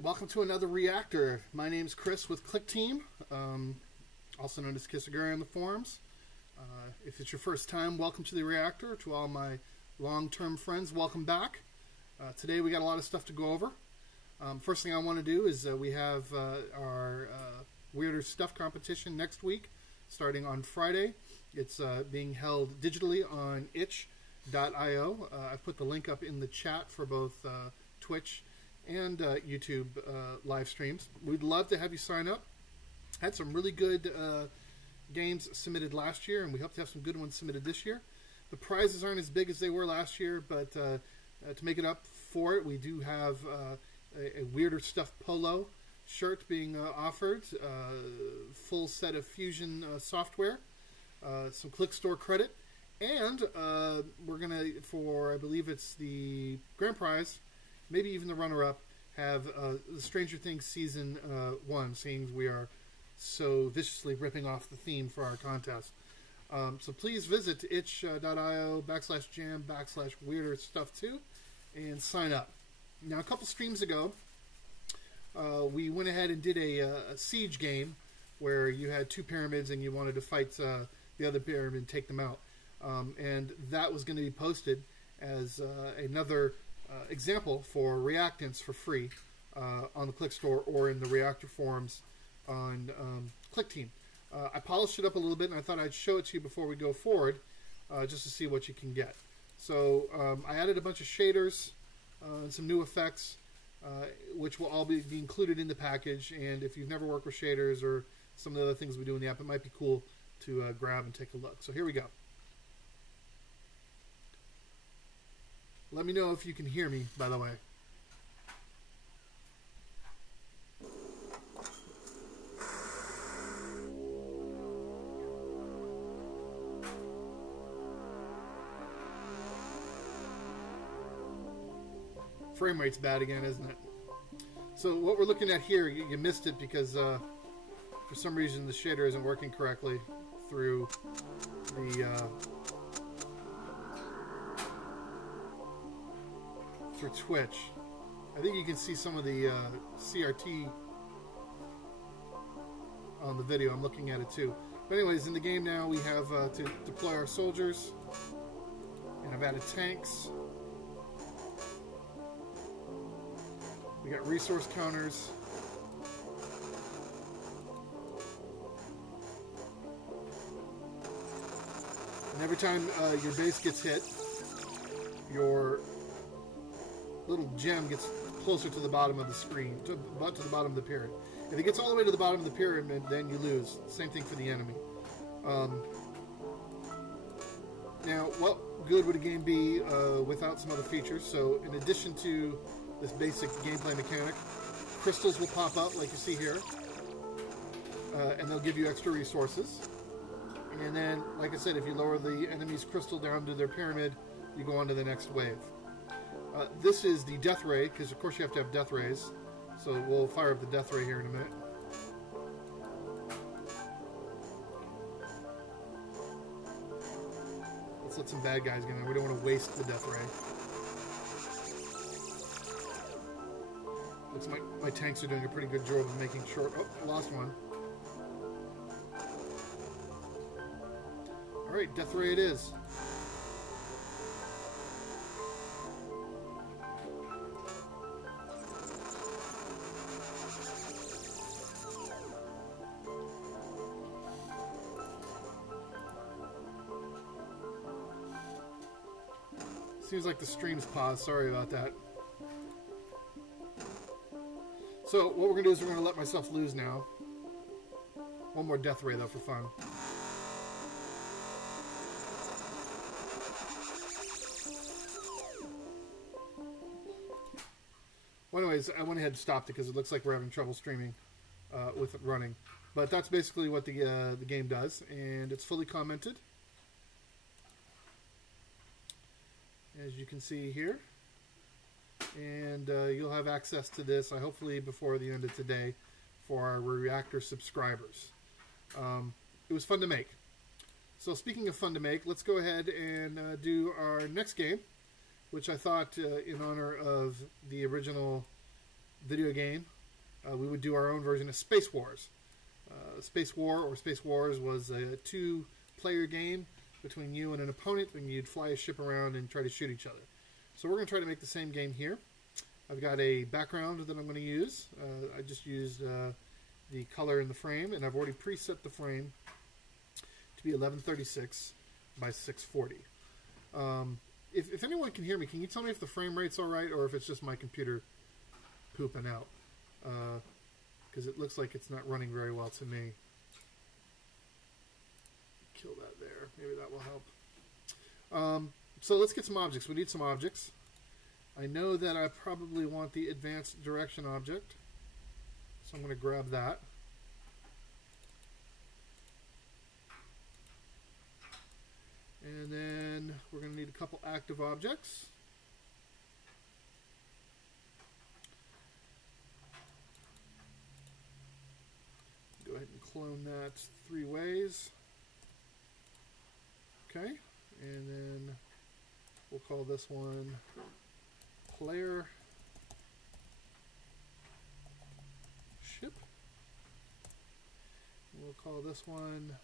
Alright, welcome to another Reactor. My name's Chris with Click Team, also known as Kissaguri on the forums. If it's your first time, welcome to the Reactor. To all my long-term friends, welcome back. Today we got a lot of stuff to go over. First thing I want to do is we have our Weirder Stuff competition next week, starting on Friday. It's being held digitally on itch.io. I've put the link up in the chat for both Twitch and YouTube live streams. We'd love to have you sign up. Had some really good games submitted last year, and we hope to have some good ones submitted this year. The prizes aren't as big as they were last year, but to make it up for it, we do have a Weirder Stuff polo shirt being offered, full set of Fusion software, some Click Store credit, and we're going to, for I believe it's the grand prize, maybe even the runner-up, have the Stranger Things Season 1, seeing we are so viciously ripping off the theme for our contest. So please visit itch.io/jam/weirder stuff 2 and sign up. Now, a couple streams ago, we went ahead and did a siege game where you had two pyramids and you wanted to fight the other pyramid and take them out. And that was going to be posted as another example for reactants for free on the Click Store or in the Reactor forums on Click Team. I polished it up a little bit, and I thought I'd show it to you before we go forward, just to see what you can get. So I added a bunch of shaders and some new effects, which will all be included in the package. And if you've never worked with shaders or some of the other things we do in the app, it might be cool to grab and take a look. So here we go. Let me know if you can hear me, by the way. Frame rate's bad again, isn't it? So what we're looking at here, you missed it because for some reason the shader isn't working correctly through the through Twitch. I think you can see some of the CRT on the video. I'm looking at it too. But anyways, in the game now we have to deploy our soldiers, and I've added tanks. We got resource counters. And every time your base gets hit, your little gem gets closer to the bottom of the screen, to the bottom of the pyramid. If it gets all the way to the bottom of the pyramid, then you lose. Same thing for the enemy. Now, what good would a game be without some other features? So, in addition to this basic gameplay mechanic, crystals will pop up like you see here, and they'll give you extra resources. And then, like I said, if you lower the enemy's crystal down to their pyramid, you go on to the next wave. This is the death ray, because of course you have to have death rays. So we'll fire up the death ray here in a minute. Let's let some bad guys get in. We don't want to waste the death ray. Looks like my tanks are doing a pretty good job of making short. Oh, lost one. Alright, death ray it is. Seems like the stream's paused. Sorry about that. So what we're going to do is we're going to let myself lose now. One more death ray, though, for fun. Well, anyways, I went ahead and stopped it because it looks like we're having trouble streaming with it running. But that's basically what the game does, and it's fully commented. As you can see here, and you'll have access to this hopefully before the end of today for our Reactor subscribers. It was fun to make. So speaking of fun to make, let's go ahead and do our next game, which I thought in honor of the original video game, we would do our own version of Space Wars. Space War or Space Wars was a 2-player game between you and an opponent, and you'd fly a ship around and try to shoot each other. So we're going to try to make the same game here. I've got a background that I'm going to use. I just used the color in the frame, and I've already preset the frame to be 1136 by 640. If anyone can hear me, can you tell me if the frame rate's all right or if it's just my computer pooping out? Because it looks like it's not running very well to me. Kill that there. Maybe that will help. So let's get some objects. We need some objects. I know that I probably want the advanced direction object, so I'm going to grab that. And then we're going to need a couple active objects. Go ahead and clone that 3 ways. Okay, and then we'll call this one player ship. We'll call this one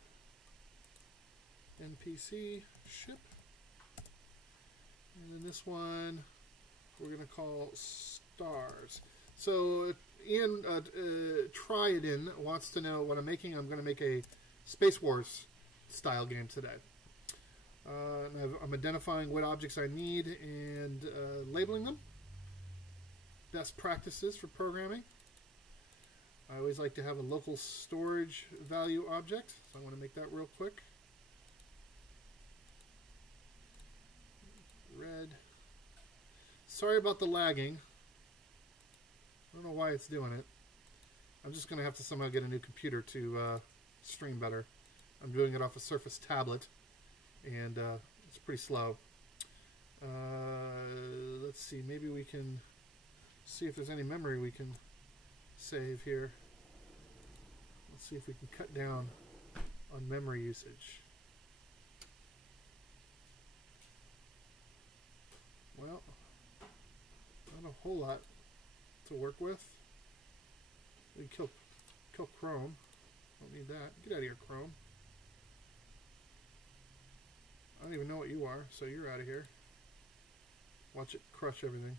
NPC ship. And then this one we're going to call stars. So Ian Try-It-In wants to know what I'm making. I'm going to make a Space Wars style game today. I'm identifying what objects I need and labeling them. Best practices for programming. I always like to have a local storage value object, so I want to make that real quick. Red. Sorry about the lagging. I don't know why it's doing it. I'm just going to have to somehow get a new computer to stream better. I'm doing it off a Surface tablet, and it's pretty slow. Let's see, maybe we can see if there's any memory we can save here. Let's see if we can cut down on memory usage. Well, not a whole lot to work with. We can kill Chrome. Don't need that. Get out of here, Chrome. I don't even know what you are, so you're out of here. Watch it crush everything.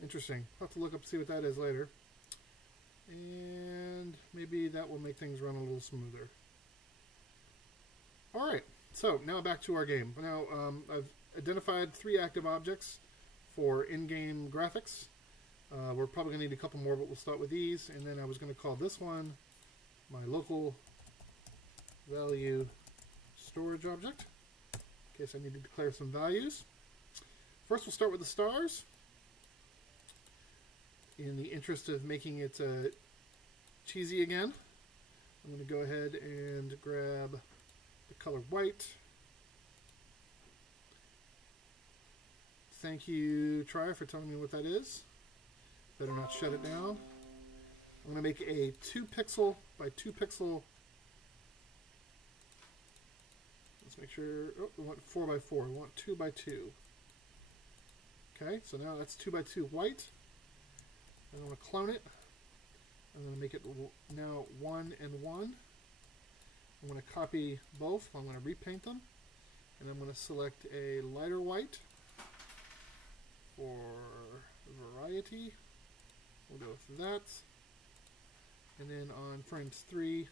Interesting. I'll have to look up and see what that is later. And maybe that will make things run a little smoother. Alright, so now back to our game. Now, I've identified 3 active objects for in-game graphics. We're probably going to need a couple more, but we'll start with these. And then I was going to call this one my local value storage object, in case I need to declare some values. First, we'll start with the stars. In the interest of making it cheesy again, I'm going to go ahead and grab the color white. Thank you, Try, for telling me what that is. Better not shut it down. I'm going to make a 2 pixel by 2 pixel. Let's make sure. Oh, we want 4 by 4. We want 2 by 2. Okay, so now that's 2 by 2 white. I'm going to clone it. I'm going to make it now 1 and 1. I'm going to copy both. I'm going to repaint them. And I'm going to select a lighter white for variety. We'll go with that. And then on frames 3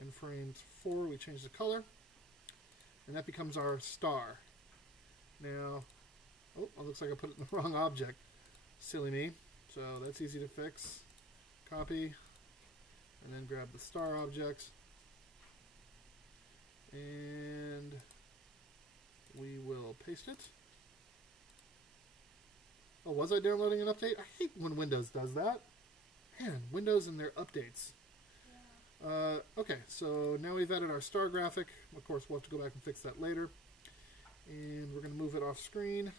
and frames 4, we change the color. And that becomes our star. Now, oh, it looks like I put it in the wrong object. Silly me. So that's easy to fix. Copy. And then grab the star object. And we will paste it. Oh, was I downloading an update? I hate when Windows does that. Man, Windows and their updates. Yeah. Okay, so now we've added our star graphic. Of course, we'll have to go back and fix that later. And we're going to move it off screen.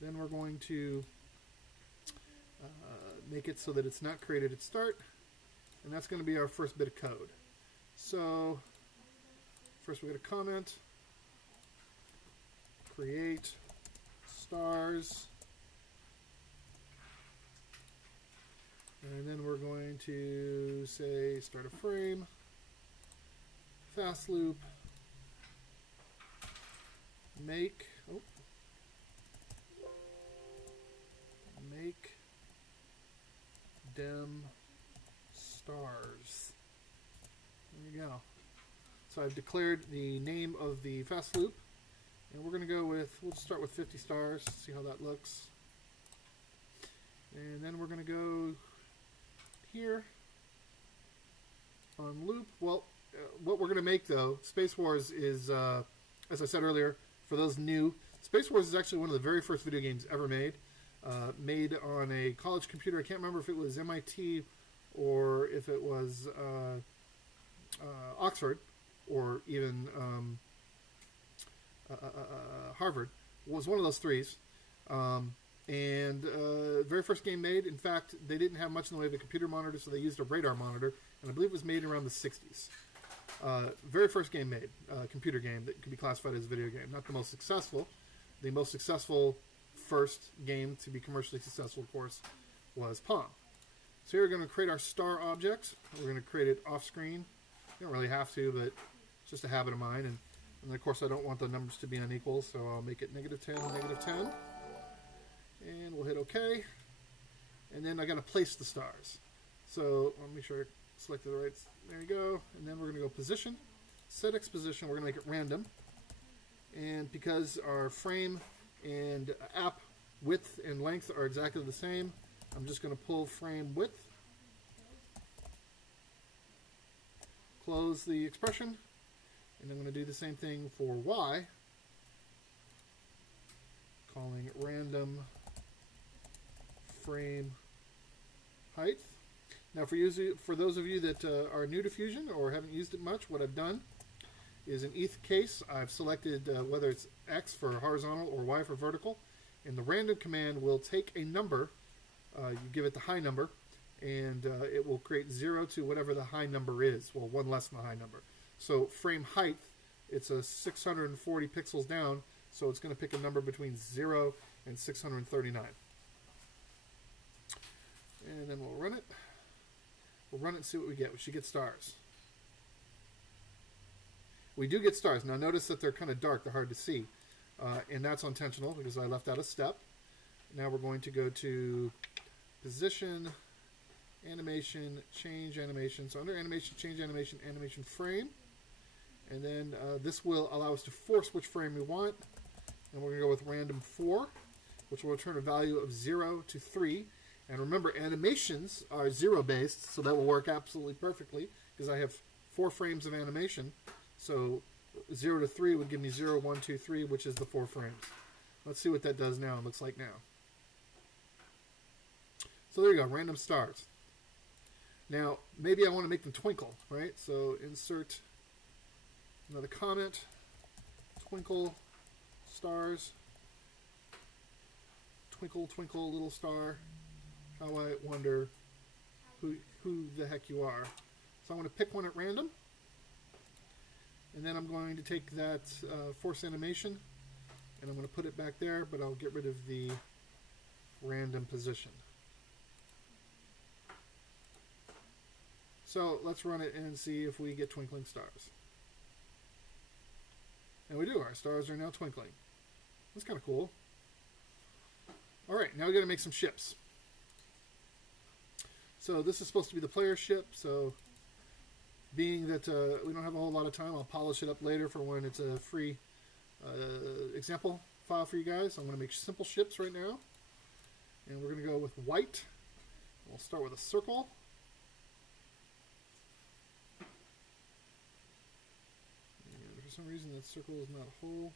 Then we're going to make it so that it's not created at start. And that's going to be our first bit of code. So, first we get a comment. create stars. And then we're going to say start a frame, fast loop, make dem stars. There you go. So I've declared the name of the fast loop, and we're going to go with, we'll just start with 50 stars, see how that looks. And then we're going to go here on loop. Well, what we're going to make though, Space Wars is, as I said earlier, for those new, Space Wars is actually one of the very first video games ever made. Made on a college computer. I can't remember if it was MIT or if it was Oxford or even Harvard. It was one of those threes. Very first game made. In fact, they didn't have much in the way of a computer monitor, so they used a radar monitor, and I believe it was made around the 60s. Very first game made, computer game that could be classified as a video game. Not the most successful. The most successful first game to be commercially successful, of course, was Pong. So here we're going to create our star object. We're going to create it off screen. You don't really have to, but it's just a habit of mine. And of course, I don't want the numbers to be unequal, so I'll make it -10, -10. And we'll hit OK. And then I got to place the stars. So I'll make sure I selected the right. There you go. And then we're going to go position, set X position. We're going to make it random. And because our frame and app width and length are exactly the same, I'm just going to pull frame width, close the expression, and I'm going to do the same thing for Y, calling random frame height. Now for those of you that are new to Fusion or haven't used it much, what I've done is in each case I've selected whether it's X for horizontal or Y for vertical, and the random command will take a number, you give it the high number, and it will create 0 to whatever the high number is, well, one less than the high number. So frame height, it's a 640 pixels down, so it's going to pick a number between 0 and 639. And then we'll run it. We'll run it and see what we get. We should get stars. We do get stars. Now notice that they're kind of dark, they're hard to see. And that's intentional because I left out a step. Now we're going to go to position, animation, change animation. So under animation, change animation, animation frame. And then this will allow us to force which frame we want. And we're going to go with random 4, which will return a value of 0 to 3. And remember, animations are 0 based, so that will work absolutely perfectly because I have 4 frames of animation. So 0 to 3 would give me 0, 1, 2, 3, which is the 4 frames. Let's see what that does now. It looks like now. So there you go, random stars. Now, maybe I want to make them twinkle, right? So insert another comment, twinkle stars, twinkle, twinkle, little star. How I wonder who the heck you are. So I'm going to pick one at random. And then I'm going to take that force animation and I'm going to put it back there, but I'll get rid of the random position. So let's run it and see if we get twinkling stars. And we do. Our stars are now twinkling. That's kind of cool. Alright, now we've got to make some ships. So this is supposed to be the player ship, so being that we don't have a whole lot of time, I'll polish it up later for when it's a free example file for you guys. I'm going to make simple ships right now. And we're going to go with white. We'll start with a circle. And for some reason that circle is not whole.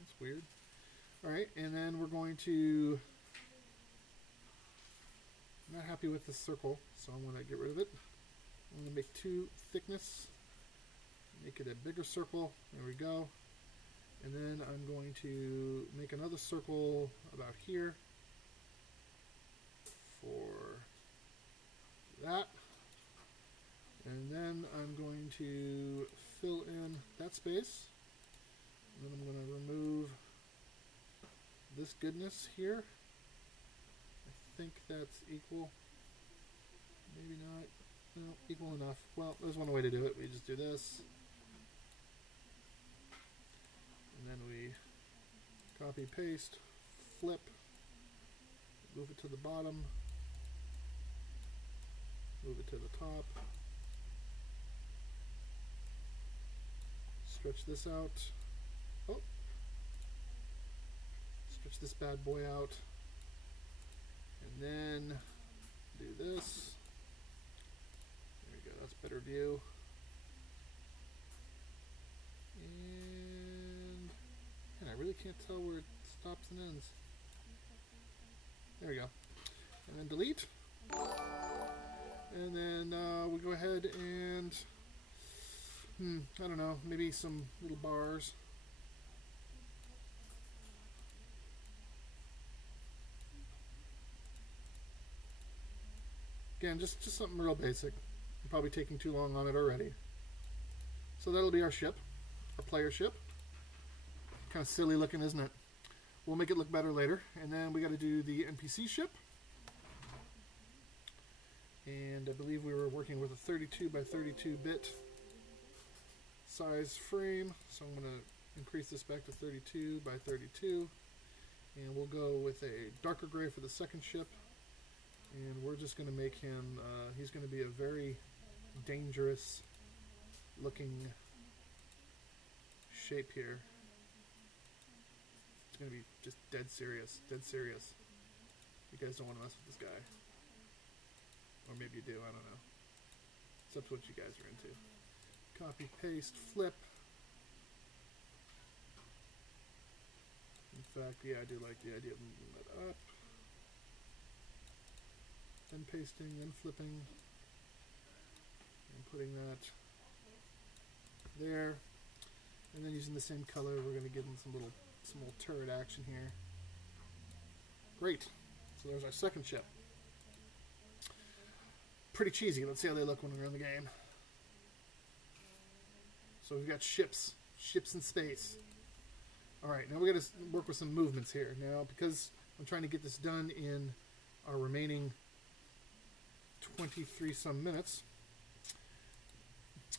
That's weird. Alright, and then we're going to... I'm not happy with this circle, so I'm going to get rid of it. I'm going to make 2 thickness, make it a bigger circle, there we go. And then I'm going to make another circle about here for that. And then I'm going to fill in that space. And then I'm going to remove this goodness here. I think that's equal. Maybe not. No, equal enough. Well, there's one way to do it. We just do this. And then we copy, paste, flip, move it to the bottom, move it to the top, stretch this out. Oh, stretch this bad boy out, and then do this. There we go, that's better view. And I really can't tell where it stops and ends. There we go. And then delete. And then we go ahead and, I don't know, maybe some little bars. Again, just something real basic. I'm probably taking too long on it already. So that'll be our ship, our player ship. Kind of silly looking, isn't it? We'll make it look better later. And then we got to do the NPC ship. And I believe we were working with a 32 by 32 bit size frame. So I'm going to increase this back to 32 by 32. And we'll go with a darker gray for the second ship. And we're just going to make him, he's going to be a very dangerous looking shape here. It's going to be just dead serious, dead serious. You guys don't want to mess with this guy. Or maybe you do, I don't know. It's up to what you guys are into. Copy, paste, flip. In fact, yeah, I do like the idea of moving that up. Then pasting, then flipping. And putting that there. And then using the same color, we're going to give them some little turret action here. Great. So there's our second ship. Pretty cheesy. Let's see how they look when we're in the game. So we've got ships in space. Alright, now we got to work with some movements here. Now, because I'm trying to get this done in our remaining 23 some minutes,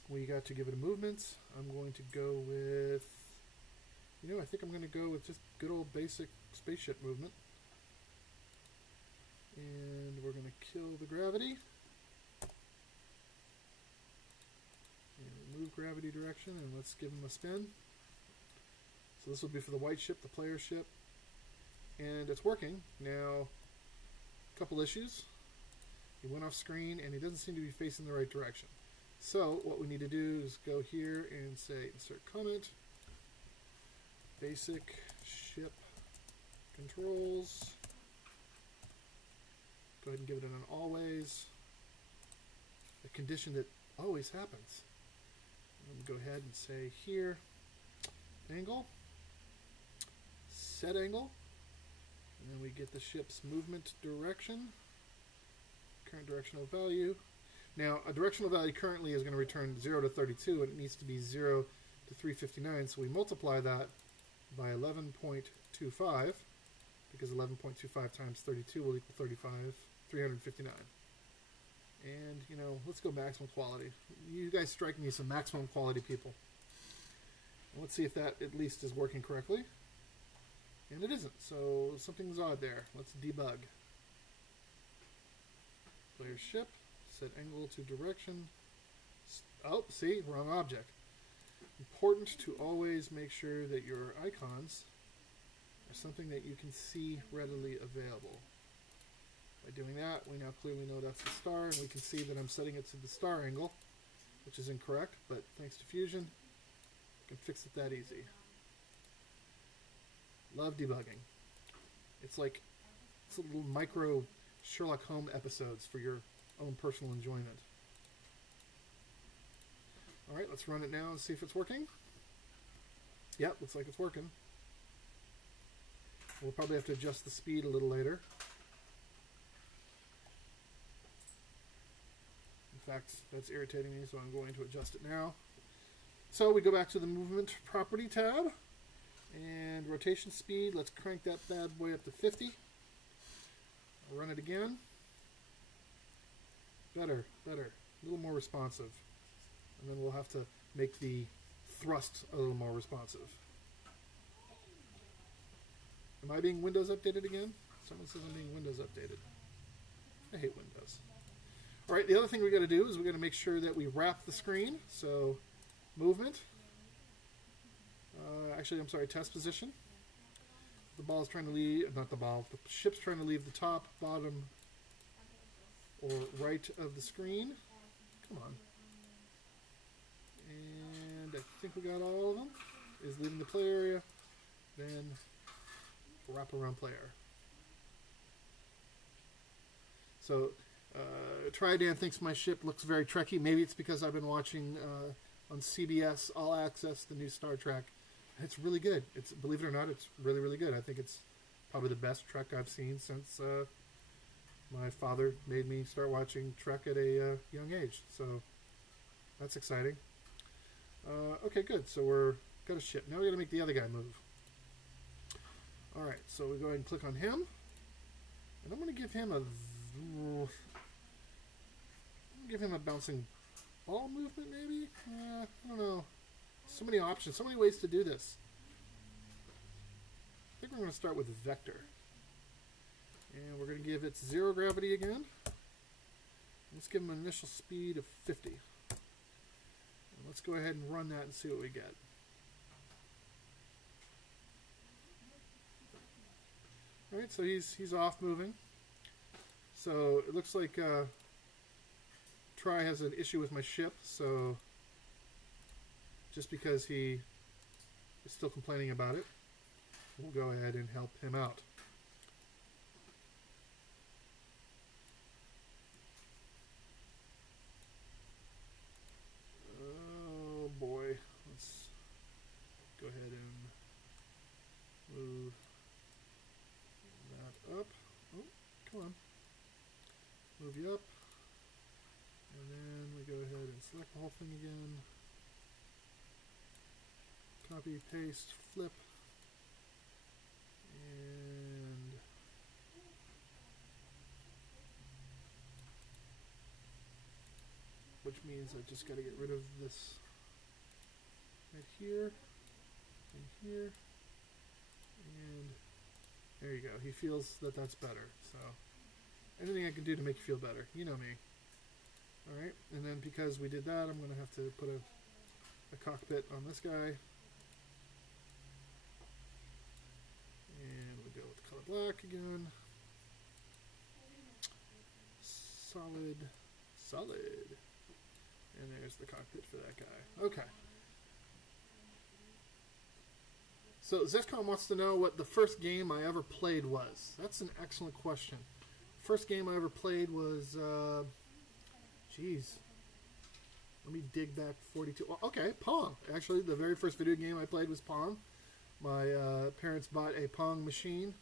we got to give it a movement. I'm going to go with, I think I'm going to go with just good old basic spaceship movement. And we're going to kill the gravity. And remove gravity direction, and let's give them a spin. So this will be for the white ship, the player ship. And it's working. Now, a couple issues. He went off screen, and he doesn't seem to be facing the right direction. So what we need to do is go here and say insert comment, basic ship controls. Go ahead and give it an always, a condition that always happens. And go ahead and say here, angle, set angle, and then we get the ship's movement direction, current directional value. Now, a directional value currently is going to return 0 to 32, and it needs to be 0 to 359, so we multiply that by 11.25, because 11.25 times 32 will equal 359. And, let's go maximum quality. You guys strike me as some maximum quality people. And let's see if that at least is working correctly. And it isn't, so something's odd there. Let's debug. Player ship. Set angle to direction. Oh, see, wrong object. Important to always make sure that your icons are something that you can see readily available. By doing that, we now clearly know that's the star, and we can see that I'm setting it to the star angle, which is incorrect, but thanks to Fusion, I can fix it that easy. Love debugging. It's a little micro Sherlock Holmes episodes for your own personal enjoyment. Alright, let's run it now and see if it's working. Yep, looks like it's working. We'll probably have to adjust the speed a little later. In fact, that's irritating me, so I'm going to adjust it now. So we go back to the Movement Property tab, And rotation speed, let's crank that bad boy up to 50. I'll run it again. Better, better. A little more responsive. And then we'll have to make the thrust a little more responsive. Am I being Windows updated again? Someone says I'm being Windows updated. I hate Windows. Alright, the other thing we got to do is we got to make sure that we wrap the screen. So, movement. Actually, I'm sorry, test position. The ball's trying to leave, not the ball, the ship's trying to leave the top, bottom, or right of the screen. Come on. And I think we got all of them. Is leaving the play area, then wrap around player. So, Tridan thinks my ship looks very Trekky. Maybe it's because I've been watching on CBS All Access the new Star Trek. It's really good. It's, believe it or not, it's really, really good. I think it's probably the best Trek I've seen since my father made me start watching Trek at a young age. So that's exciting. Okay, good. So we're got a ship. Now we got to make the other guy move. All right. So we go ahead and click on him, and I'm going to give him a bouncing ball movement, maybe. I don't know. So many options, so many ways to do this. I think we're going to start with vector. And we're going to give it 0 gravity again. Let's give him an initial speed of 50. And let's go ahead and run that and see what we get. Alright, so he's off moving. So it looks like Tri has an issue with my ship, so just because he is still complaining about it, we'll go ahead and help him out. Oh boy, let's go ahead and move that up. Oh, come on. Move you up. And then we go ahead and select the whole thing again. Copy, paste, flip, and which means I just got to get rid of this right here, and here, and there you go. He feels that that's better, so anything I can do to make you feel better, you know me. Alright, and then because we did that, I'm going to have to put a cockpit on this guy. And we go with color black again. Solid, solid. And there's the cockpit for that guy. Okay. So Zescom wants to know what the first game I ever played was. That's an excellent question. First game I ever played was, geez. Let me dig back 42. Well, okay, Pong. Actually, the very first video game I played was Pong. My parents bought a Pong machine.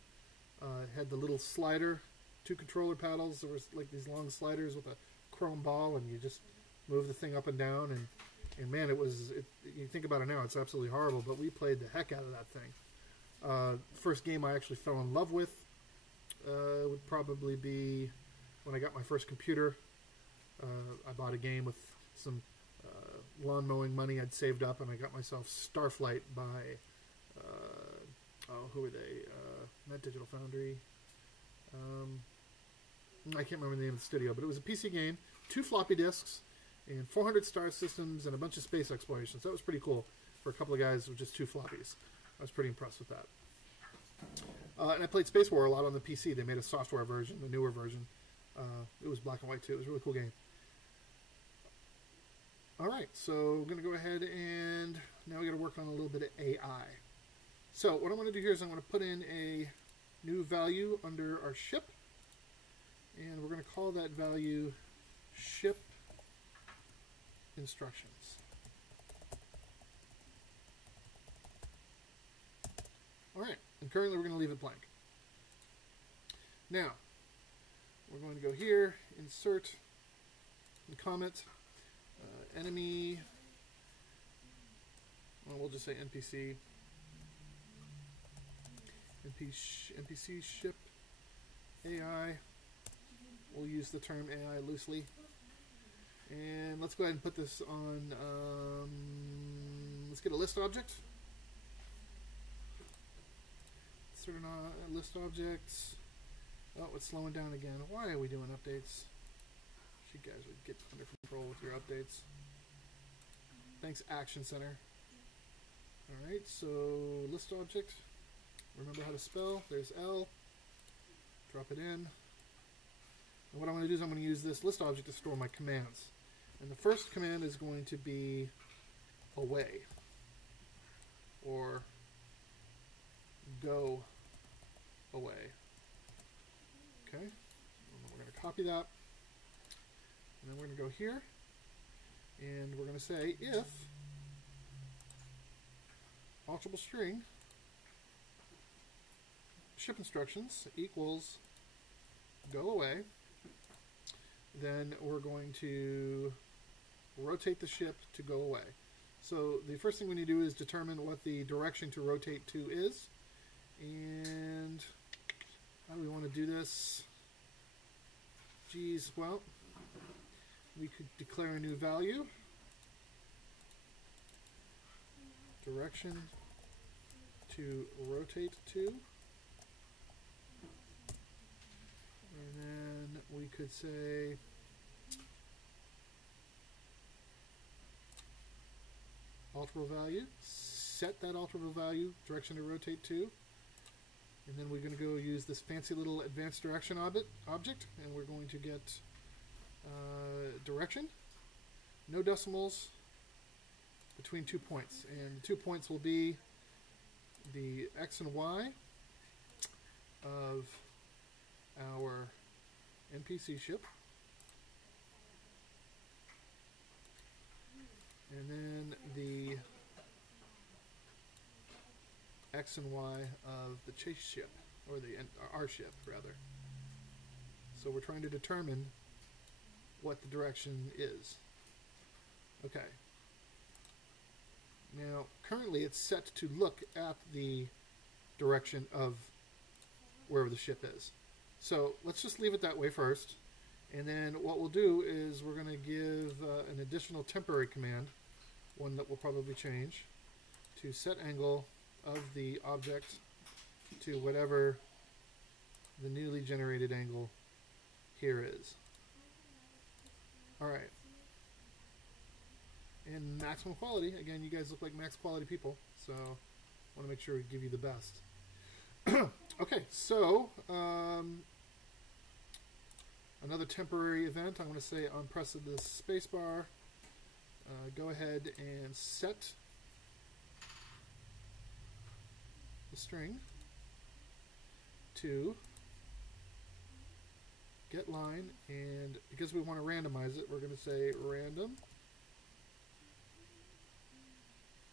It had the little slider, 2 controller paddles. There was like these long sliders with a chrome ball, and you just move the thing up and down. And man, you think about it now, it's absolutely horrible, but we played the heck out of that thing. First game I actually fell in love with would probably be when I got my first computer. I bought a game with some lawn mowing money I'd saved up, and I got myself Starflight by who were they? Not Digital Foundry. I can't remember the name of the studio, but it was a PC game, 2 floppy disks, and 400 star systems, and a bunch of space explorations. That was pretty cool for a couple of guys with just 2 floppies. I was pretty impressed with that. And I played Space War a lot on the PC. They made a software version, the newer version. It was black and white too. It was a really cool game. Alright, so we're going to go ahead and now we got to work on a little bit of AI. So what I'm going to do here is I'm going to put in a new value under our ship, and we're going to call that value ship instructions. Alright, and currently we're going to leave it blank. Now, we're going to go here, insert, and comment, enemy, well, we'll just say NPC, NPC ship AI. We'll use the term AI loosely. And let's go ahead and put this on, let's get a list object. Certain list objects. Oh, it's slowing down again. Why are we doing updates? You guys would get under control with your updates. Thanks, Action Center. Alright, so list object. Remember how to spell. There's L. Drop it in. And what I'm going to do is I'm going to use this list object to store my commands. And the first command is going to be away. Or go away. Okay. And we're going to copy that. And then we're going to go here. And we're going to say if alterable string ship instructions equals go away, then we're going to rotate the ship to go away. So the first thing we need to do is determine what the direction to rotate to is. And how do we want to do this? Geez, well, we could declare a new value. Direction to rotate to. And then we could say alterable value. Set that alterable value, direction to rotate to. And then we're going to go use this fancy little advanced direction object, and we're going to get direction, no decimals, between 2 points. And the 2 points will be the X and Y of our NPC ship. And then the X and Y of the chase ship, or our ship, rather. So we're trying to determine what the direction is. Okay. Now, currently it's set to look at the direction of wherever the ship is. So let's just leave it that way first. And then what we'll do is we're going to give an additional temporary command, one that will probably change, to set angle of the object to whatever the newly generated angle here is. Alright. And maximum quality. Again, you guys look like max quality people, so I want to make sure we give you the best. Okay, so another temporary event. I'm going to say on press of the spacebar, go ahead and set the string to get line, and because we want to randomize it, we're going to say random,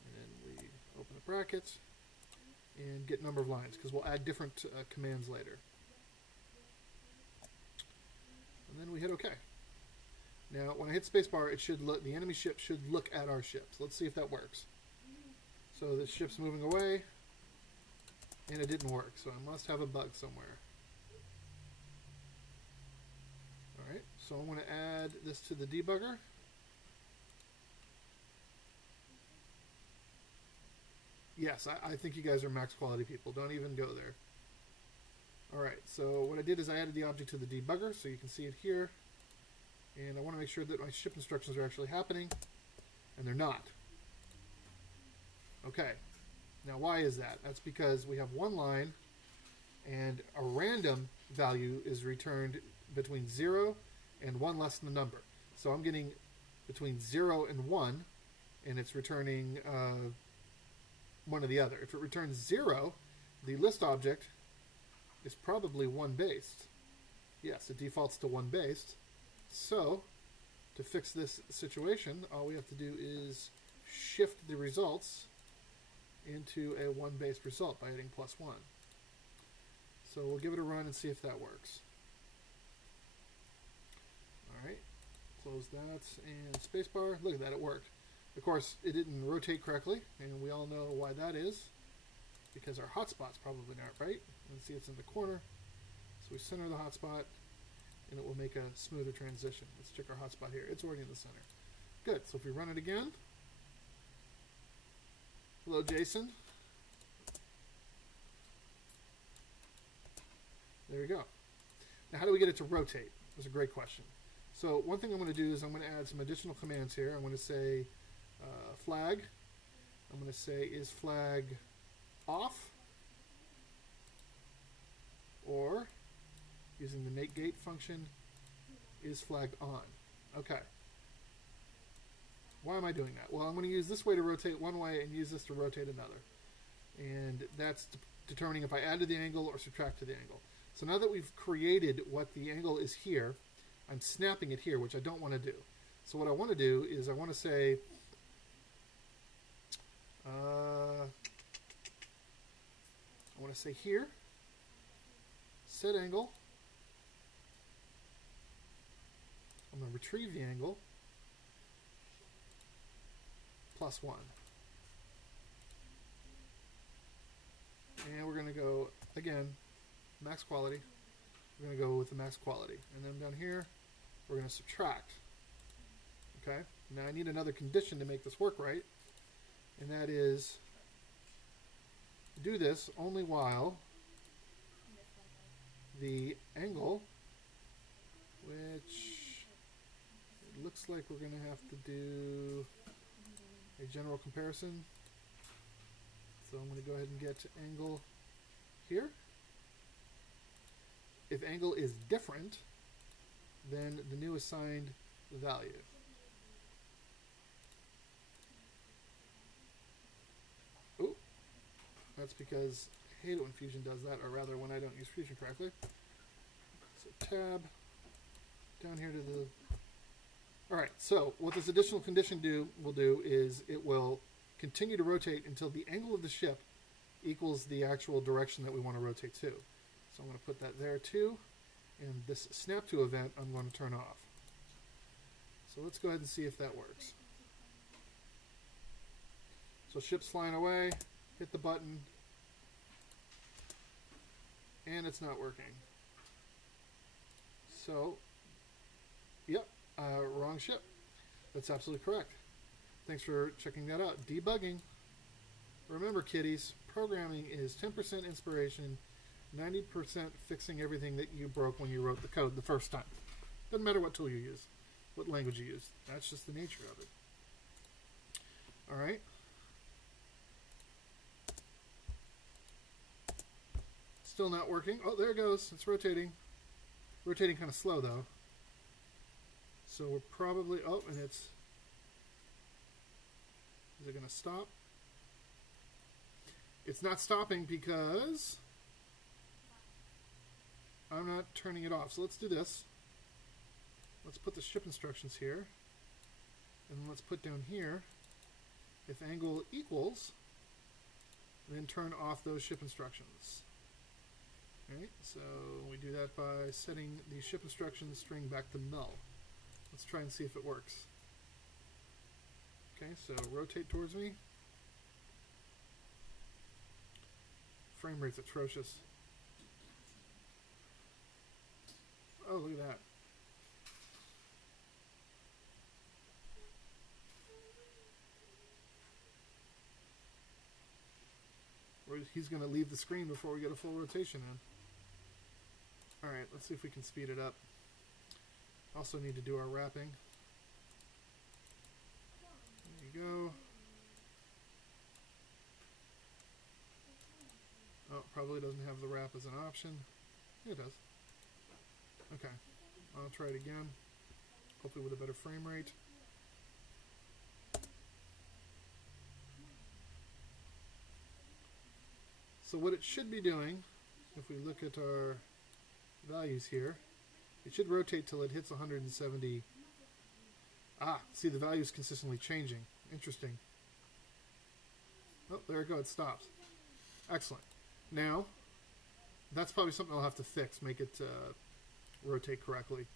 and then we open the brackets and get number of lines, because we'll add different commands later. And then we hit OK. Now when I hit spacebar, it should look, the enemy ship should look at our ship. So let's see if that works. So the ship's moving away, and it didn't work, so I must have a bug somewhere. Alright, so I'm going to add this to the debugger. Yes, I think you guys are max quality people. Don't even go there. Alright, so what I did is I added the object to the debugger, so you can see it here. And I want to make sure that my ship instructions are actually happening, and they're not. Okay, now why is that? That's because we have one line, and a random value is returned between 0 and 1 less than the number. So I'm getting between 0 and 1, and it's returning one or the other. If it returns 0, the list object is probably 1 based. Yes, it defaults to 1 based. So, to fix this situation, all we have to do is shift the results into a 1 based result by adding +1. So we'll give it a run and see if that works. Alright, close that and spacebar. Look at that, it worked. Of course, it didn't rotate correctly, and we all know why that is, because our hotspot's probably not right. And see it's in the corner. So we center the hotspot, and it will make a smoother transition. Let's check our hotspot here. It's already in the center. Good. So if we run it again, hello, Jason. There you go. Now, how do we get it to rotate? That's a great question. So one thing I'm going to do is I'm going to add some additional commands here. I'm going to say flag. I'm going to say is flag off, or using the negate function, is flag on. Okay. Why am I doing that? Well, I'm going to use this way to rotate one way and use this to rotate another. And that's determining if I add to the angle or subtract to the angle. So now that we've created what the angle is here, I'm snapping it here, which I don't want to do. So what I want to do is I want to say here, set angle. I'm going to retrieve the angle, +1. And we're going to go, again, max quality. We're going to go with the max quality. And then down here, we're going to subtract. Okay? Now I need another condition to make this work right. And that is, do this only while the angle, which it looks like we're going to have to do a general comparison. So I'm going to go ahead and get to angle here. If angle is different, then the new assigned value. Oh, that's because I hate it when Fusion does that, or rather when I don't use Fusion correctly. So tab, down here to the... Alright, so what this additional condition will do is it will continue to rotate until the angle of the ship equals the actual direction that we want to rotate to. So I'm going to put that there too, and this snap to event I'm going to turn off. So let's go ahead and see if that works. So ship's flying away, hit the button, and it's not working. So, yep, wrong ship. That's absolutely correct. Thanks for checking that out. Debugging. Remember, kiddies, programming is 10% inspiration, 90% fixing everything that you broke when you wrote the code the first time. Doesn't matter what tool you use, what language you use. That's just the nature of it. All right. Still not working. Oh, there it goes. It's rotating. Rotating kind of slow, though. So we're probably... Oh, and it's... Is it going to stop? It's not stopping because I'm not turning it off. So let's do this. Let's put the ship instructions here. And then let's put down here, if angle equals, then turn off those ship instructions. Alright, so we do that by setting the ship instructions string back to null. Let's try and see if it works. Okay, so rotate towards me. Frame rate's atrocious. Oh, look at that. He's going to leave the screen before we get a full rotation in. Alright, let's see if we can speed it up. Also need to do our wrapping. There you go. Oh, probably doesn't have the wrap as an option. Yeah, it does. Okay, I'll try it again. Hopefully with a better frame rate. So what it should be doing, if we look at our values here, it should rotate till it hits 170. Ah, see, the value is consistently changing. Interesting. Oh, there we go, it stops. Excellent. Now, that's probably something I'll have to fix, make it rotate correctly.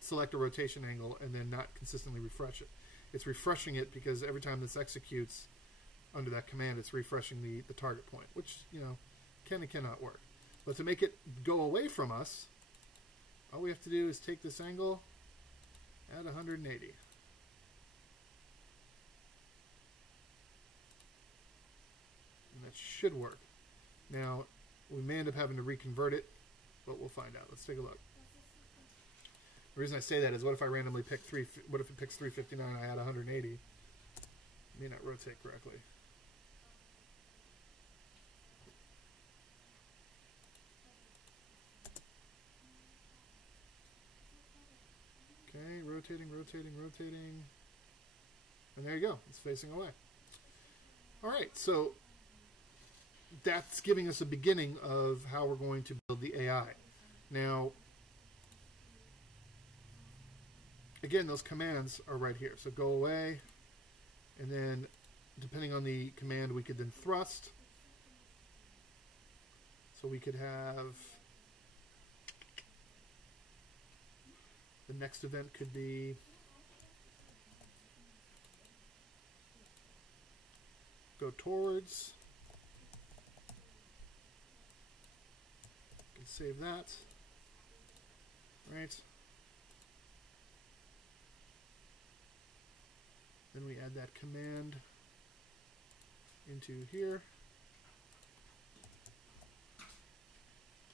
Select a rotation angle and then not consistently refresh it. It's refreshing it because every time this executes under that command, it's refreshing the target point, which, you know, can and cannot work. But to make it go away from us, all we have to do is take this angle at 180. And that should work. Now, we may end up having to reconvert it, but we'll find out. Let's take a look. The reason I say that is, what if I randomly pick what if it picks 359 and I add 180? It may not rotate correctly. Okay, rotating, rotating, rotating. And there you go. It's facing away. All right, so that's giving us a beginning of how we're going to build the AI. Now, again, those commands are right here. So go away, and then depending on the command, we could then thrust. So we could have the next event could be go towards. You can save that. Right. Then we add that command into here.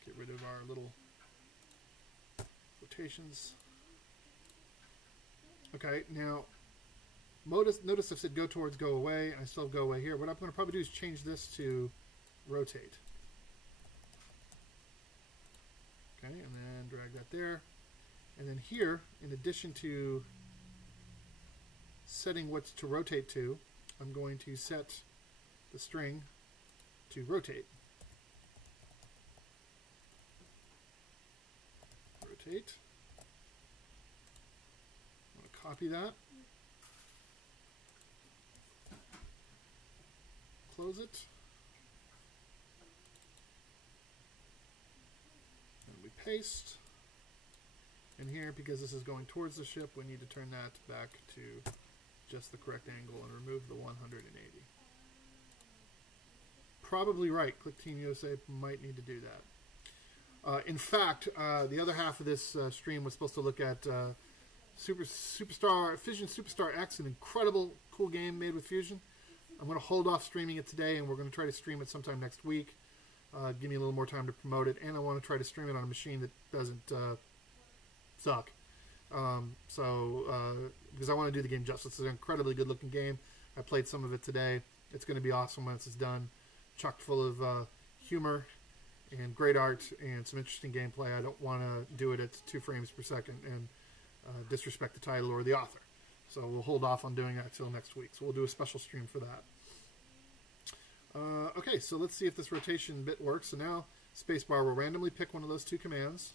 Get rid of our little quotations. Okay, now notice I've said go towards, go away, and I still have go away here. What I'm going to probably do is change this to rotate. Okay, and then drag that there. And then here, in addition to setting what to rotate to, I'm going to set the string to rotate. Rotate. I'm going to copy that. Close it. And we paste. And here, because this is going towards the ship, we need to turn that back to just the correct angle and remove the 180. Probably right. Click Team USA might need to do that. In fact, the other half of this stream was supposed to look at Fusion Superstar X, an incredible, cool game made with Fusion. I'm going to hold off streaming it today, and we're going to try to stream it sometime next week. Give me a little more time to promote it, and I want to try to stream it on a machine that doesn't suck. Because I want to do the game justice. It's an incredibly good-looking game. I played some of it today. It's going to be awesome once it's done. Chock full of humor and great art and some interesting gameplay. I don't want to do it at 2 frames per second and disrespect the title or the author. So we'll hold off on doing that till next week. So we'll do a special stream for that. Okay, so let's see if this rotation bit works. So now, spacebar, we'll randomly pick one of those 2 commands.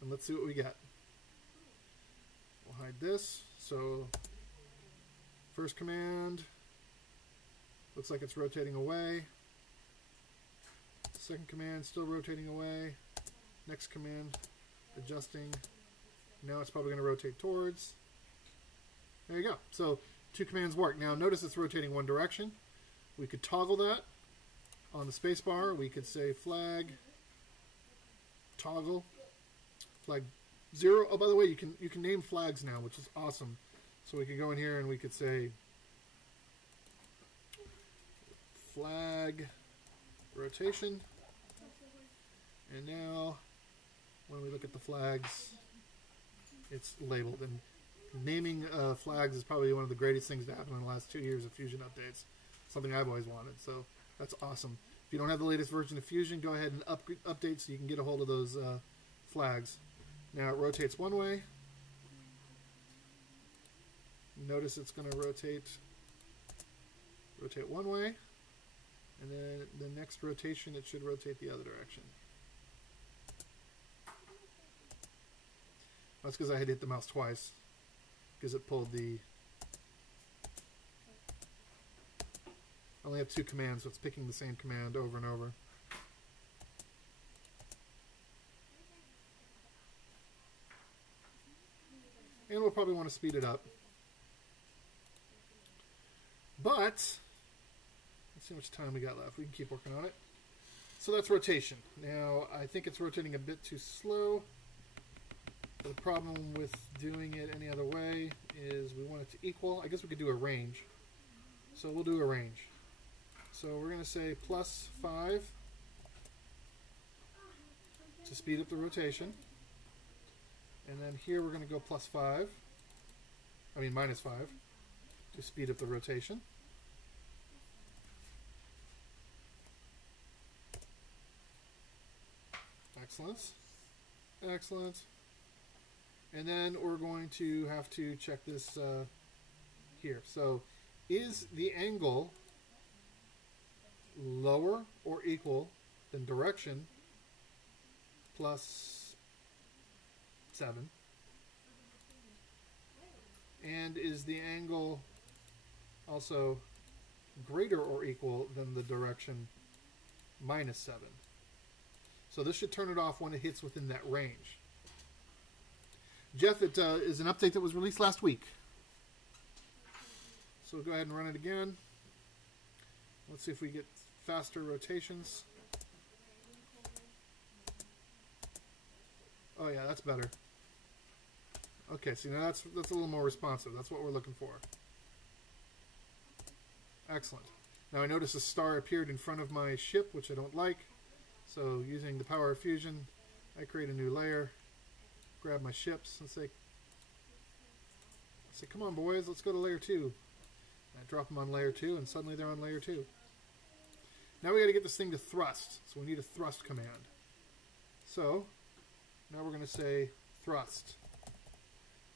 And let's see what we get. We'll hide this. So, first command, looks like it's rotating away. Second command, still rotating away. Next command, adjusting. Now it's probably going to rotate towards. There you go. So 2 commands work. Now notice it's rotating one direction. We could toggle that on the spacebar. We could say flag, toggle, flag 0. Oh, by the way, you can name flags now, which is awesome. So we could go in here and we could say flag rotation. And now when we look at the flags, it's labeled. And naming flags is probably one of the greatest things to happen in the last 2 years of Fusion updates. Something I've always wanted. So that's awesome. If you don't have the latest version of Fusion, go ahead and update so you can get a hold of those flags. Now it rotates one way. Notice it's going to rotate one way. And then the next rotation, it should rotate the other direction. That's because I had hit the mouse twice, because it pulled the... I only have 2 commands, so it's picking the same command over and over. And we'll probably want to speed it up. But, let's see how much time we got left. We can keep working on it. So that's rotation. Now, I think it's rotating a bit too slow. The problem with doing it any other way is we want it to equal. I guess we could do a range. So we'll do a range. So we're going to say +5 to speed up the rotation. And then here we're going to go +5. I mean -5 to speed up the rotation. Excellent. Excellent. And then we're going to have to check this here. So is the angle lower or equal than direction +7? And is the angle also greater or equal than the direction -7? So this should turn it off when it hits within that range. Jeff, it is an update that was released last week. So we'll go ahead and run it again. Let's see if we get faster rotations. Oh yeah, that's better. Okay, so now that's a little more responsive. That's what we're looking for. Excellent. Now I notice a star appeared in front of my ship, which I don't like. So using the power of fusion, I create a new layer, grab my ships, and say, come on boys, let's go to layer 2. And I drop them on layer 2, and suddenly they're on layer 2. Now we got to get this thing to thrust, so we need a thrust command. So now we're going to say thrust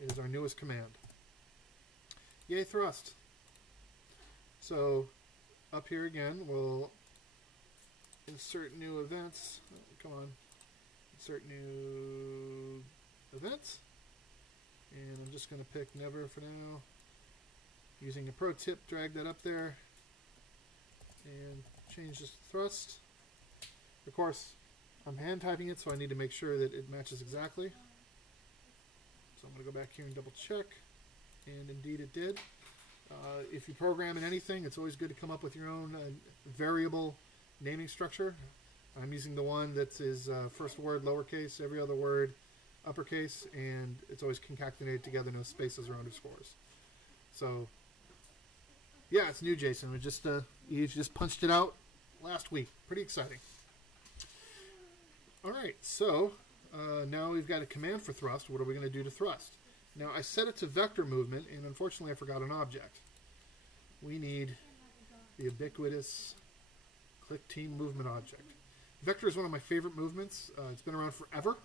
is our newest command. Yay, thrust. So up here again, we'll insert new events. Oh, come on. Insert new events. And I'm just going to pick never for now. Using a pro tip, drag that up there. And change this to thrust. Of course, I'm hand typing it, so I need to make sure that it matches exactly. So I'm going to go back here and double check. And indeed it did. If you program in anything, it's always good to come up with your own variable naming structure. I'm using the one that is first word lowercase, every other word uppercase, and it's always concatenated together, no spaces or underscores. So yeah, it's new, Jason. We just you just punched it out last week. Pretty exciting. All right, so now we've got a command for thrust. What are we going to do to thrust? Now I set it to vector movement, and unfortunately I forgot an object. We need the ubiquitous click team movement object. Vector is one of my favorite movements. It's been around forever,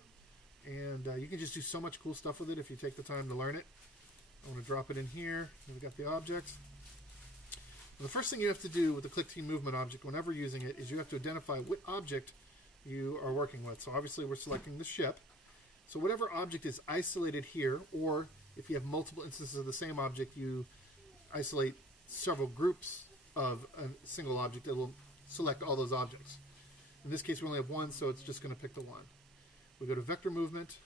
and you can just do so much cool stuff with it if you take the time to learn it. I want to drop it in here. We've got the object. And the first thing you have to do with the click team movement object whenever using it is you have to identify what object you are working with. So obviously we're selecting the ship. So whatever object is isolated here, or if you have multiple instances of the same object, you isolate several groups of a single object that will select all those objects. In this case we only have one, so it's just going to pick the one. We go to vector movement,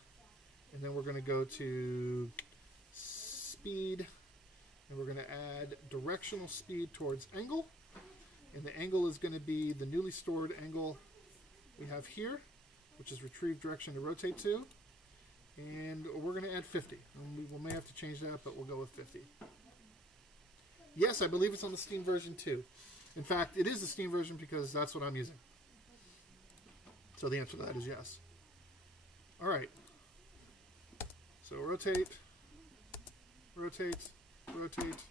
and then we're going to go to speed, and we're going to add directional speed towards angle, and the angle is going to be the newly stored angle we have here, which is retrieve direction to rotate to, and we're going to add 50. And we may have to change that, but we'll go with 50. Yes, I believe it's on the Steam version too. In fact, it is the Steam version because that's what I'm using. So the answer to that is yes. All right. So rotate, rotate, rotate.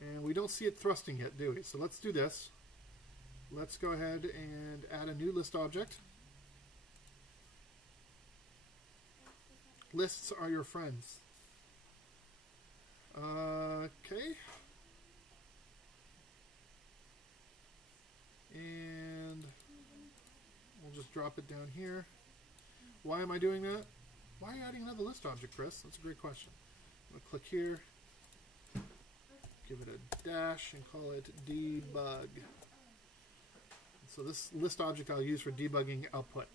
And we don't see it thrusting yet, do we? So let's do this. Let's go ahead and add a new list object. Lists are your friends. Okay. And we'll just drop it down here. Why am I doing that? Why are you adding another list object, Chris? That's a great question. I'm going to click here, give it a dash, and call it debug. So this list object I'll use for debugging output.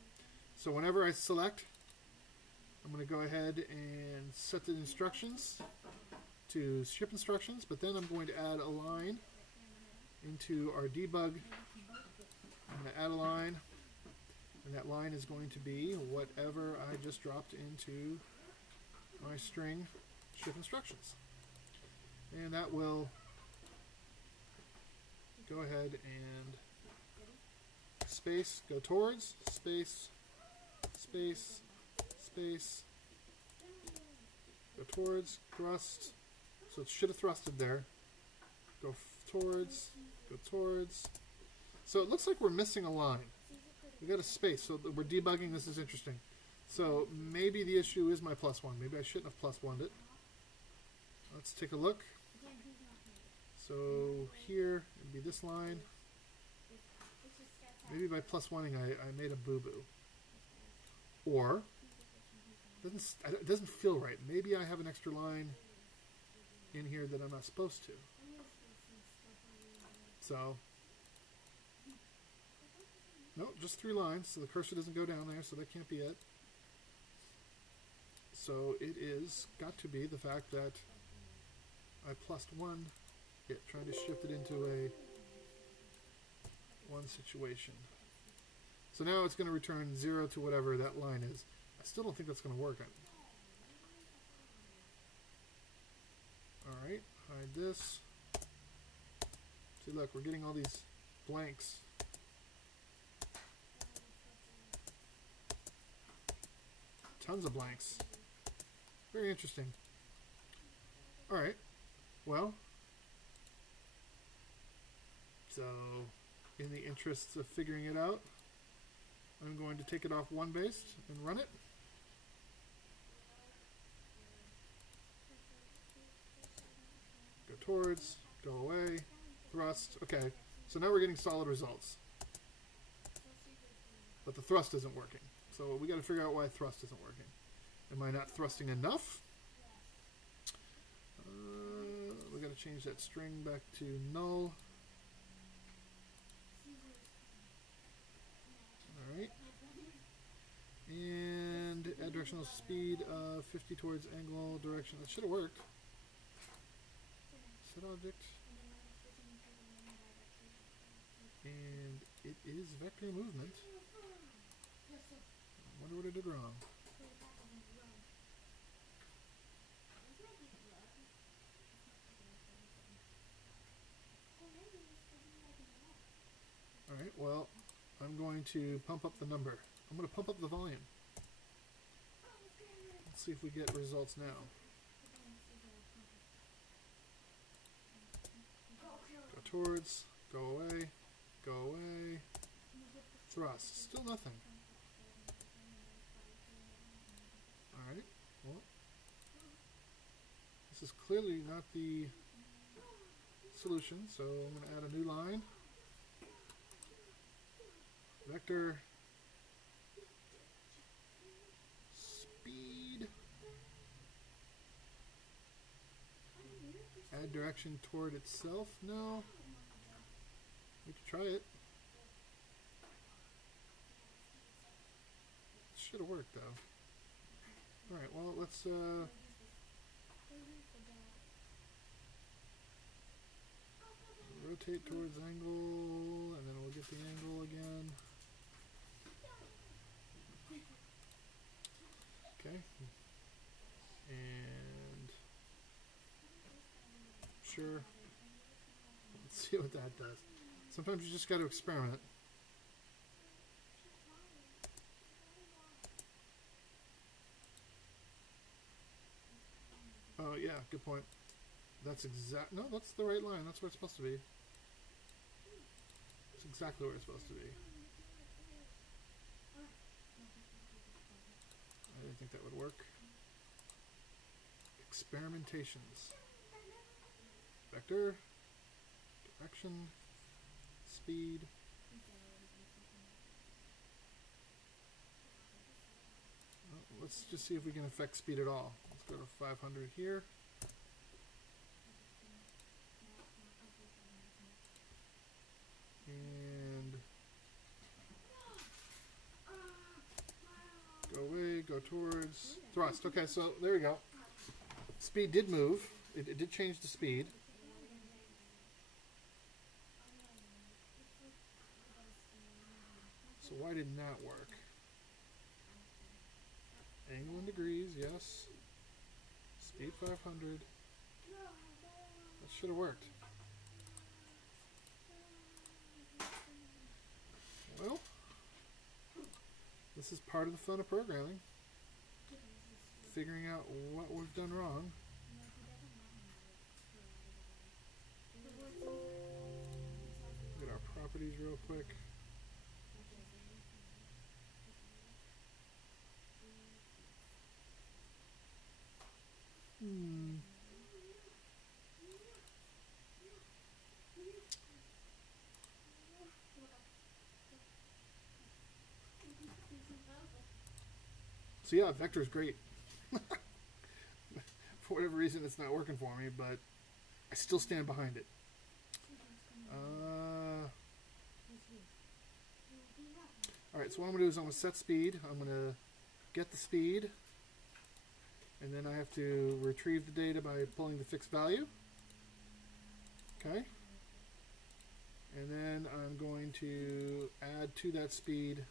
So whenever I select, I'm going to go ahead and set the instructions to ship instructions, but then I'm going to add a line into our debug I'm going to add a line, and that line is going to be whatever I just dropped into my string shift instructions. And that will go ahead and space, go towards, space, space, space, go towards, thrust. So it should have thrusted there. Go towards, go towards. So it looks like we're missing a line. We got a space, so we're debugging. This is interesting. So maybe the issue is my +1. Maybe I shouldn't have +1'd it. Let's take a look. So here it'd be this line. Maybe by +1ing I made a boo-boo. Or it doesn't feel right. Maybe I have an extra line in here that I'm not supposed to. So no, just 3 lines, so the cursor doesn't go down there, so that can't be it. So it is got to be the fact that I +1 it, trying to shift it into a 1 situation. So now it's going to return 0 to whatever that line is. I still don't think that's going to work. Alright, hide this. See, look, we're getting all these blanks. Tons of blanks. Very interesting. Alright, well, so in the interests of figuring it out, I'm going to take it off 1 base and run it. Go towards, go away, thrust. Okay, so now we're getting solid results. But the thrust isn't working. So we got to figure out why thrust isn't working. Am I not thrusting enough? We got to change that string back to null. Alright. And add directional speed of 50 towards angle direction. That should have worked. Set object. And it is vector movement. I wonder what I did wrong. Alright, well, I'm going to pump up the number. I'm going to pump up the volume. Let's see if we get results now. Go towards, go away, go away. Thrust, still nothing. Alright, well, this is clearly not the solution, so I'm going to add a new line. Vector speed. Add direction toward itself. No. We could try it. Should have worked though. Alright, well let's rotate towards angle, and then we'll get the angle again. Okay. And sure. Let's see what that does. Sometimes you just got to experiment. Oh yeah, good point. That's no, that's the right line. That's where it's supposed to be. It's exactly where it's supposed to be. I didn't think that would work. Experimentations. Vector, direction, speed. Well, let's just see if we can affect speed at all. Let's go to 500 here. And go away, go towards, thrust. Okay, so there we go. Speed did move. It did change the speed. did not work. Angle in degrees, yes. Speed 500. That should have worked. Well, this is part of the fun of programming. Figuring out what we've done wrong. Look at our properties real quick. So yeah, vector is great. For whatever reason, it's not working for me, but I still stand behind it. Alright, so what I'm going to do is I'm going to set speed. I'm going to get the speed. And then I have to retrieve the data by pulling the fixed value. Okay. And then I'm going to add to that speed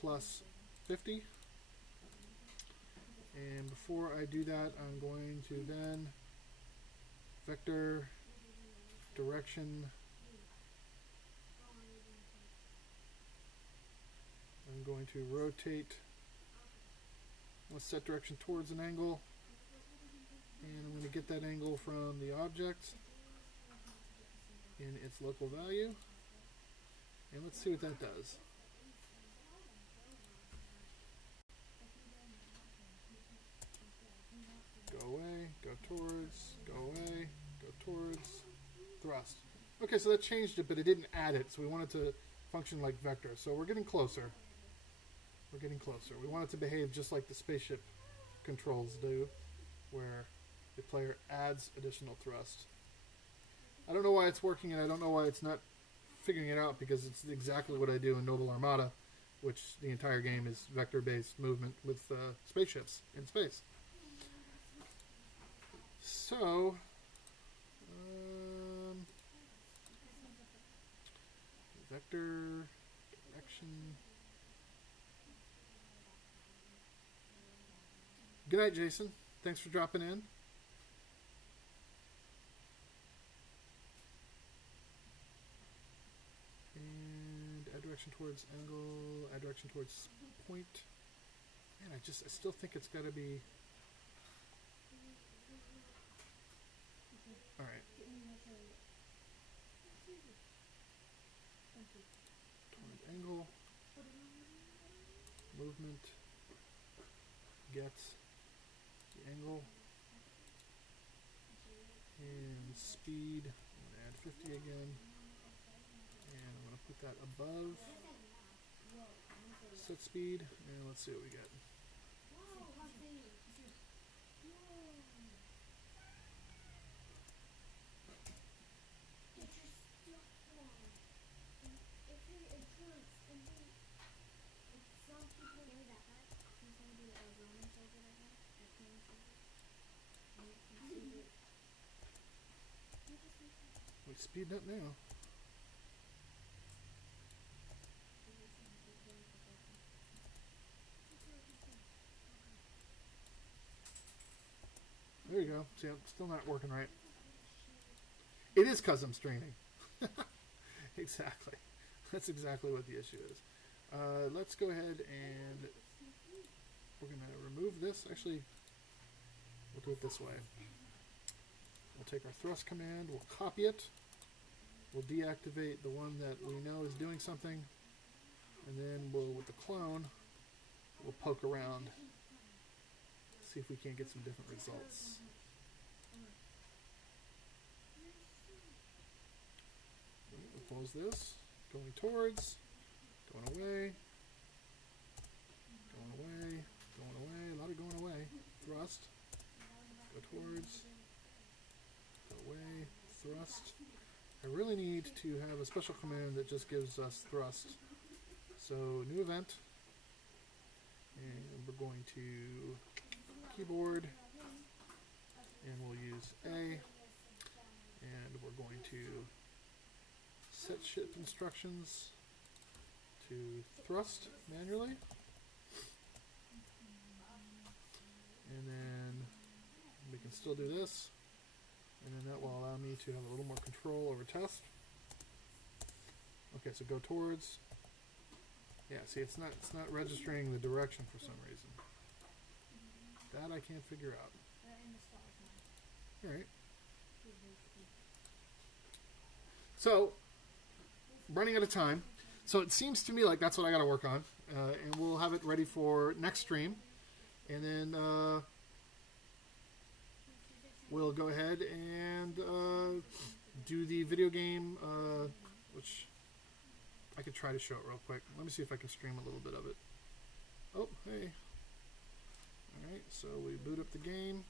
plus 50. And before I do that, I'm going to then vector direction. I'm going to rotate. Let's set direction towards an angle. And I'm going to get that angle from the object in its local value. And let's see what that does. Go away, go towards, go away, go towards, thrust. Okay, so that changed it, but it didn't add it, so we want it to function like vector. So we're getting closer. We're getting closer. We want it to behave just like the spaceship controls do, where the player adds additional thrust. I don't know why it's working, and I don't know why it's not figuring it out, because it's exactly what I do in Noble Armada, which the entire game is vector-based movement with spaceships in space. So, vector, direction. Good night, Jason. Thanks for dropping in. And add direction towards angle, add direction towards point. Man, I still think it's got to be... Alright. Towards angle, movement, get the angle, and speed. I'm going to add 50 again, and I'm going to put that above set speed, and let's see what we get. We're speeding up now. There you go. See, I'm still not working right. It is because I'm straining. Exactly. That's exactly what the issue is. Let's go ahead and we're going to remove this. Actually, we'll do it this way. We'll take our thrust command, we'll copy it, we'll deactivate the one that we know is doing something, and then we'll, with the clone, we'll poke around, see if we can't get some different results. We'll close this, going towards, going away, going away, going away, a lot of going away, thrust, go towards, away, thrust. I really need to have a special command that just gives us thrust. So new event, and we're going to keyboard, and we'll use A, and we're going to set ship instructions to thrust manually. And then we can still do this. And then that will allow me to have a little more control over test. Okay, so go towards. Yeah, see, it's not registering the direction for some reason. That I can't figure out. All right. So, running out of time. So it seems to me like that's what I got to work on, and we'll have it ready for next stream, and then we'll go ahead and do the video game, which I could try to show it real quick. Let me see if I can stream a little bit of it. Oh, hey. Alright, so we boot up the game.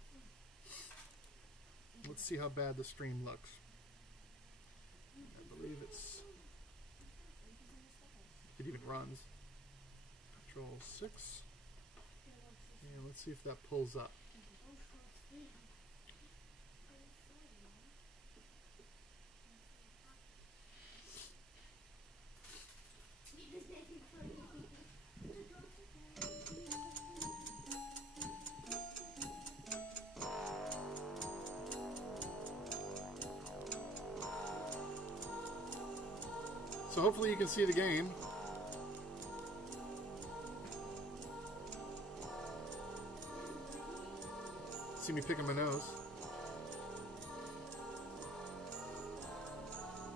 Let's see how bad the stream looks. I believe it even runs. Control 6. And let's see if that pulls up. So hopefully you can see the game. See me picking my nose.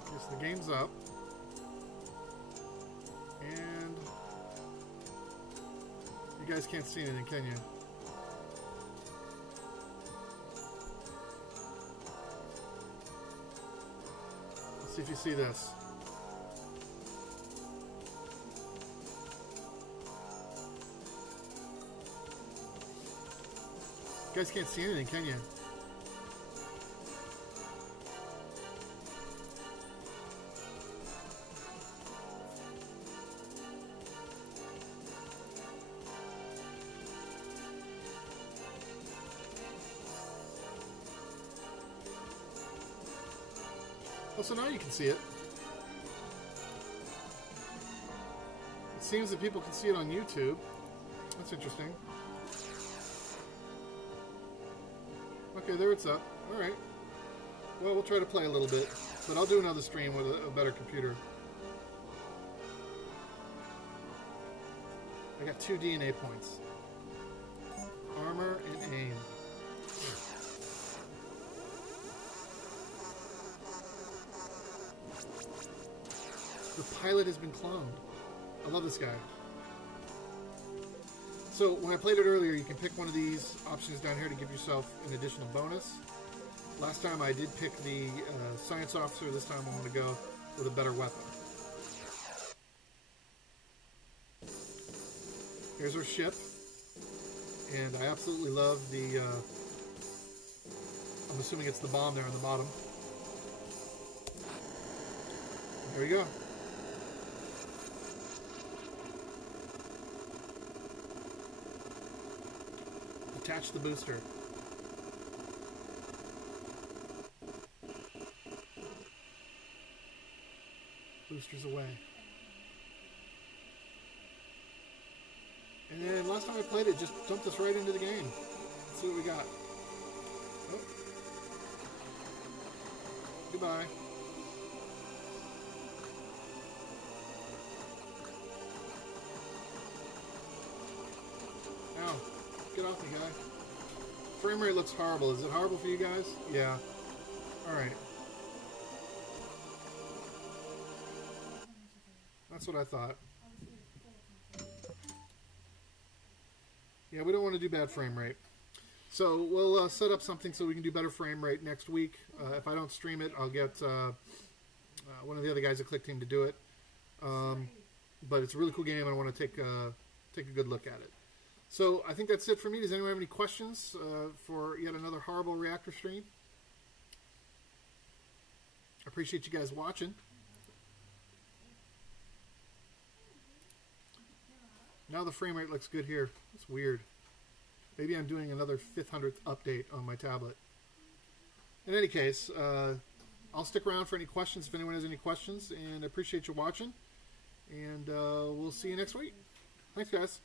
Okay, so the game's up. And you guys can't see anything, can you? Let's see if you see this. You guys can't see anything, can you? Well, so now you can see it. It seems that people can see it on YouTube. That's interesting. Okay, there it's up. Alright. Well, we'll try to play a little bit, but I'll do another stream with a better computer. I got 2 DNA points. Armor and aim. The pilot has been cloned. I love this guy. So when I played it earlier, you can pick one of these options down here to give yourself an additional bonus. Last time I did pick the science officer. This time I'm going to go with a better weapon. Here's our ship. And I absolutely love the... I'm assuming it's the bomb there on the bottom. There we go. Attach the booster. Boosters away. And then last time I played it, just dumped us right into the game. Let's see what we got. Oh. Goodbye. Ow. Get off me, guy. Frame rate looks horrible. Is it horrible for you guys? Yeah. Alright. That's what I thought. Yeah, we don't want to do bad frame rate. So we'll set up something so we can do better frame rate next week. If I don't stream it, I'll get one of the other guys at Click Team to do it. But it's a really cool game, and I want to take a good look at it. So I think that's it for me. Does anyone have any questions for yet another horrible Reactor stream? I appreciate you guys watching. Now the frame rate looks good here. It's weird. Maybe I'm doing another 500th update on my tablet. In any case, I'll stick around for any questions if anyone has any questions, and I appreciate you watching. And we'll see you next week. Thanks, guys.